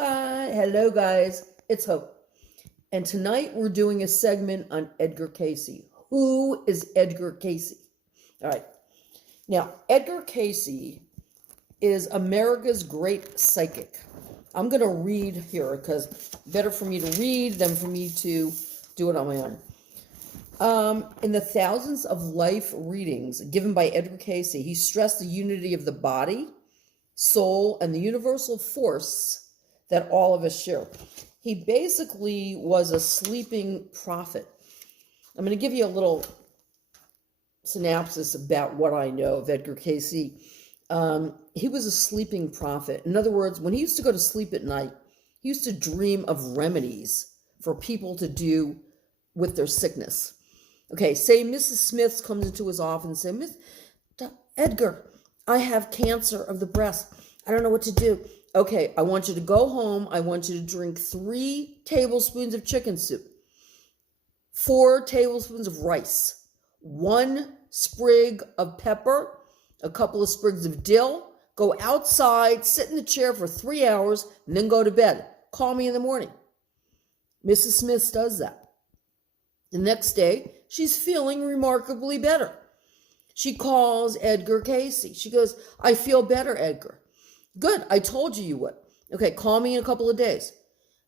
Hello guys, it's Hope. And tonight we're doing a segment on Edgar Cayce. Who is Edgar Cayce? All right. Now, Edgar Cayce is America's great psychic. I'm going to read here because better for me to read than for me to do it on my own. In the thousands of life readings given by Edgar Cayce, he stressed the unity of the body, soul, and the universal force that all of us share. He basically was a sleeping prophet. I'm going to give you a little synopsis about what I know of Edgar Cayce. He was a sleeping prophet. In other words, when he used to go to sleep at night, he used to dream of remedies for people to do with their sickness. Okay, say Mrs. Smith comes into his office and says, Miss Edgar, I have cancer of the breast. I don't know what to do. Okay, I want you to go home. I want you to drink 3 tablespoons of chicken soup, 4 tablespoons of rice, 1 sprig of pepper, a couple of sprigs of dill. Go outside, sit in the chair for 3 hours, and then go to bed. Call me in the morning. Mrs. Smith does that. The next day, she's feeling remarkably better. She calls Edgar Cayce. She goes, I feel better, Edgar. Good, I told you would. Okay, call me in a couple of days.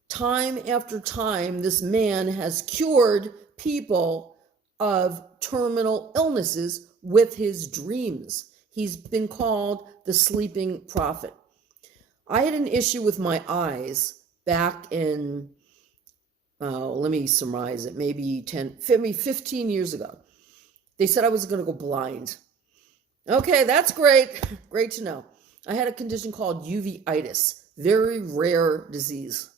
Time after time, this man has cured people of terminal illnesses with his dreams. He's been called the sleeping prophet. I had an issue with my eyes back in, let me surmise it, maybe 15 years ago. They said I was going to go blind. Okay, that's great. Great to know. I had a condition called uveitis, very rare disease.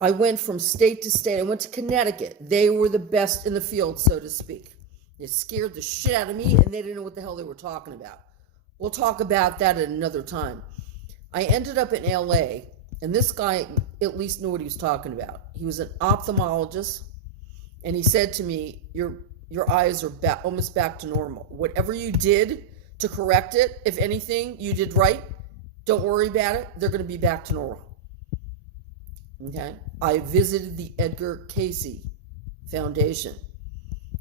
I went from state to state. I went to Connecticut. They were the best in the field, so to speak. It scared the shit out of me, and they didn't know what the hell they were talking about. We'll talk about that at another time. I ended up in LA, and this guy at least knew what he was talking about. He was an ophthalmologist, and he said to me, your eyes are almost back to normal. Whatever you did to correct it, if anything you did right, don't worry about it. They're going to be back to normal. Okay? I visited the Edgar Cayce Foundation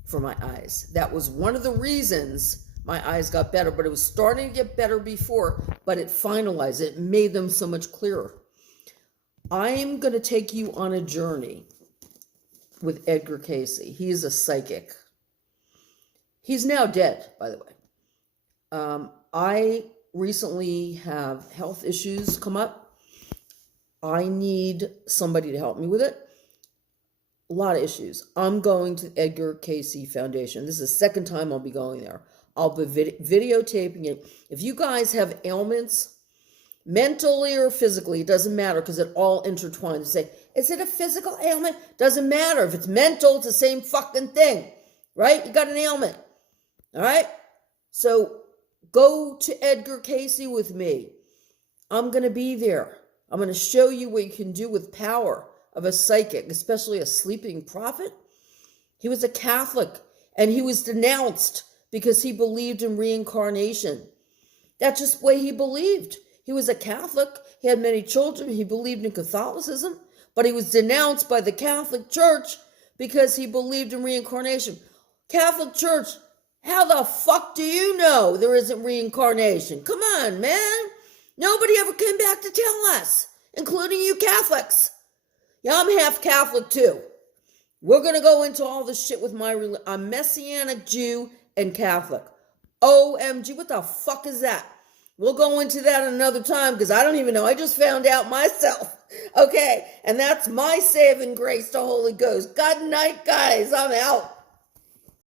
for my eyes. That was one of the reasons my eyes got better, but it was starting to get better before, but it finalized it, made them so much clearer. I am going to take you on a journey with Edgar Cayce. He is a psychic. He's now dead, by the way. I recently have health issues come up. I need somebody to help me with it. A lot of issues. I'm going to Edgar Cayce Foundation. This is the second time I'll be going there. I'll be videotaping it. If you guys have ailments, mentally or physically, it doesn't matter because it all intertwines. You say, is it a physical ailment? Doesn't matter. If it's mental, it's the same fucking thing, right? You got an ailment, all right? So go to Edgar Cayce with me. I'm going to be there. I'm going to show you what you can do with power of a psychic, especially a sleeping prophet. He was a Catholic, and he was denounced because he believed in reincarnation. That's just the way he believed. He was a Catholic. He had many children. He believed in Catholicism, but he was denounced by the Catholic Church because he believed in reincarnation. Catholic Church, how the fuck do you know there isn't reincarnation? Come on, man. Nobody ever came back to tell us, including you Catholics. Yeah, I'm half Catholic too. We're going to go into all this shit with I'm Messianic Jew and Catholic. OMG, what the fuck is that? We'll go into that another time because I don't even know. I just found out myself. Okay, and that's my saving grace to Holy Ghost. God night, guys. I'm out.